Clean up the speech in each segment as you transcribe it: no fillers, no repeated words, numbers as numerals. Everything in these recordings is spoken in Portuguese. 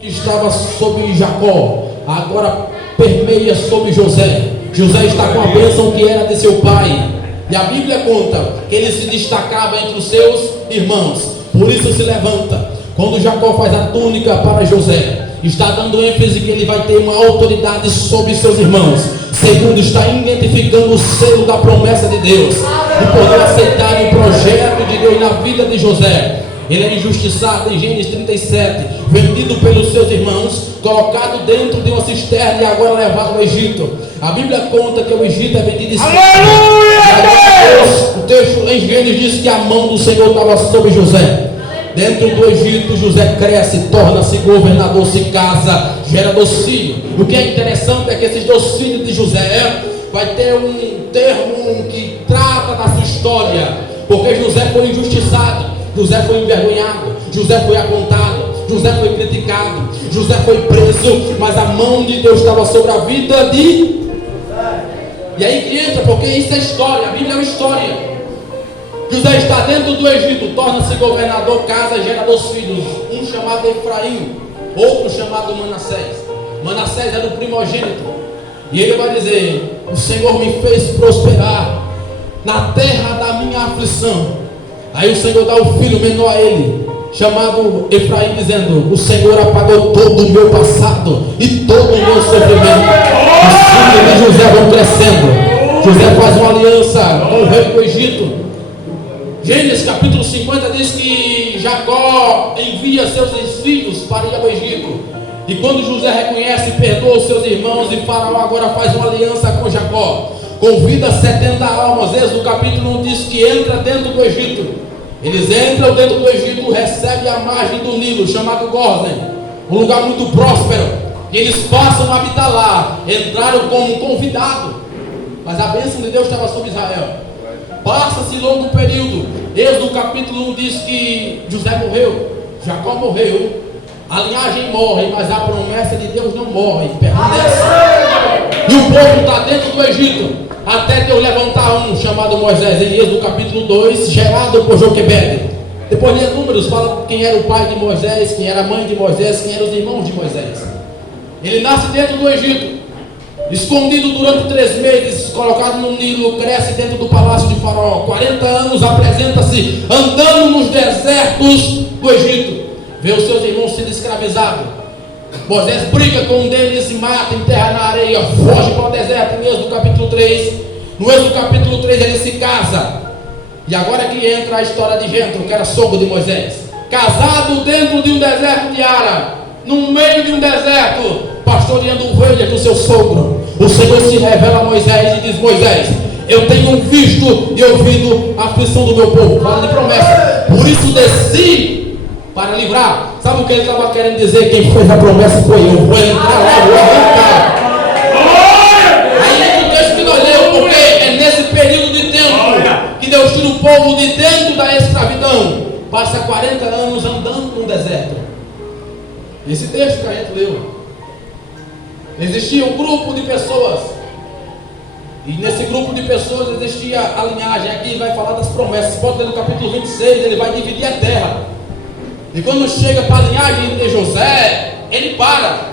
que estava sobre Jacó, agora permeia sobre José. José está com a bênção que era de seu pai. E a Bíblia conta que ele se destacava entre os seus irmãos. Por isso se levanta. Quando Jacó faz a túnica para José, está dando ênfase que ele vai ter uma autoridade sobre seus irmãos. Segundo, está identificando o selo da promessa de Deus. E por não aceitar o projeto de Deus na vida de José, ele é injustiçado em Gênesis 37, vendido pelos seus irmãos, colocado dentro de uma cisterna e agora levado ao Egito. A Bíblia conta que o Egito é vendido em Deus. O texto em Gênesis diz que a mão do Senhor estava sobre José. Dentro do Egito, José cresce, torna-se governador, se casa, gera 2 filhos. O que é interessante é que esses 2 filhos de José vai ter um termo que trata da sua história, porque José foi injustiçado, José foi envergonhado, José foi apontado, José foi criticado, José foi preso, mas a mão de Deus estava sobre a vida de... E aí que entra, porque isso é história, a Bíblia é uma história. José está dentro do Egito, torna-se governador, casa, gera 2 filhos, um chamado Efraim, outro chamado Manassés. Manassés era o primogênito, e ele vai dizer: o Senhor me fez prosperar na terra da minha aflição. Aí o Senhor dá o filho menor a ele, chamado Efraim, dizendo: o Senhor apagou todo o meu passado e todo o meu sofrimento. Os filhos de José vão crescendo. José faz uma aliança com o rei do Egito. Gênesis capítulo 50 diz que Jacó envia seus filhos para ir ao Egito. E quando José reconhece e perdoa os seus irmãos, e Faraó agora faz uma aliança com Jacó, convida 70 almas. Êxodo capítulo 1 diz que entra dentro do Egito. Eles entram dentro do Egito, recebem a margem do Nilo, chamado Gósen, um lugar muito próspero, e eles passam a habitar lá. Entraram como convidado, mas a bênção de Deus estava sobre Israel. Passa-se longo período. Êxodo capítulo 1 diz que José morreu, Jacó morreu, a linhagem morre, mas a promessa de Deus não morre, permanece. E o povo está dentro do Egito, até Deus levantar um chamado Moisés. Em Êxodo capítulo 2, gerado por Joquebede. Depois de Números fala quem era o pai de Moisés, quem era a mãe de Moisés, quem eram os irmãos de Moisés. Ele nasce dentro do Egito, escondido durante 3 meses, colocado no Nilo, cresce dentro do palácio de Faraó. 40 anos, apresenta-se andando nos desertos do Egito, vê os seus irmãos sendo escravizados. Moisés briga com um deles e mata, enterra na areia, foge para o deserto. Em Êxodo capítulo 3, no Êxodo capítulo 3 ele se casa. E agora que entra a história de Jethro, que era sogro de Moisés, casado dentro de um deserto de Ara, no meio de um deserto, pastoreando ovelhas do seu sogro. O Senhor se revela a Moisés e diz: Moisés, eu tenho visto e ouvido a aflição do meu povo. Fala de promessa. Por isso desci para livrar. Sabe o que ele estava querendo dizer? Quem fez a promessa foi eu. Vou entrar lá, vou arrancar. Aí é o texto que nós lemos, porque é nesse período de tempo que Deus tira o povo de dentro da escravidão. Passa 40 anos andando no deserto. Esse texto que a gente leu. Existia um grupo de pessoas, e nesse grupo de pessoas existia a linhagem. Aqui vai falar das promessas. Pode ler no capítulo 26, ele vai dividir a terra. E quando chega para a linhagem de José, ele para.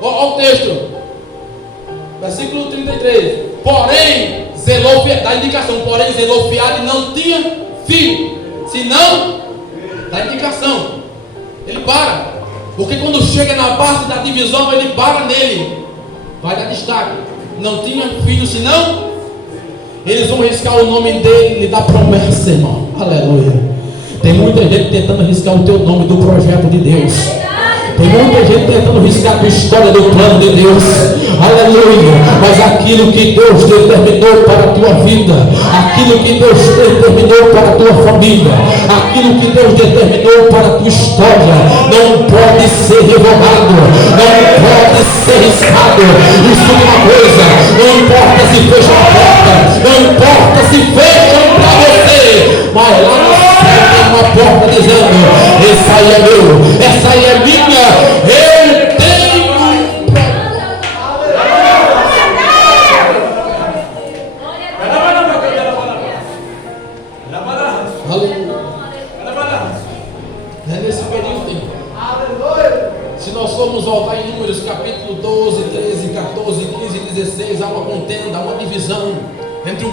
Olha o texto, versículo 33. Porém, dá indicação, porém Zelofeade não tinha filho, senão, dá indicação, ele para. Porque quando chega na parte da divisão, ele para nele. Vai dar destaque. Não tinha filho, senão eles vão riscar o nome dele da promessa, irmão. Aleluia. Tem muita gente tentando riscar o teu nome do projeto de Deus. Tem muita gente tentando riscar a tua história do plano de Deus. Aleluia. Mas aquilo que Deus determinou para a tua vida, aquilo que Deus determinou para a tua família, aquilo que Deus determinou para a tua história, não pode ser revogado, não pode ser riscado. Isso é uma coisa. Não importa se fecham a porta, não importa se fecham para você, mas lá no céu tem uma porta dizendo: essa aí é meu, essa aí é minha. Eu tenho. Aleluia. É nesse período. Se nós formos voltar em Números, capítulo 12, 13, 14, 15 e 16, há uma contenda, há uma divisão entre um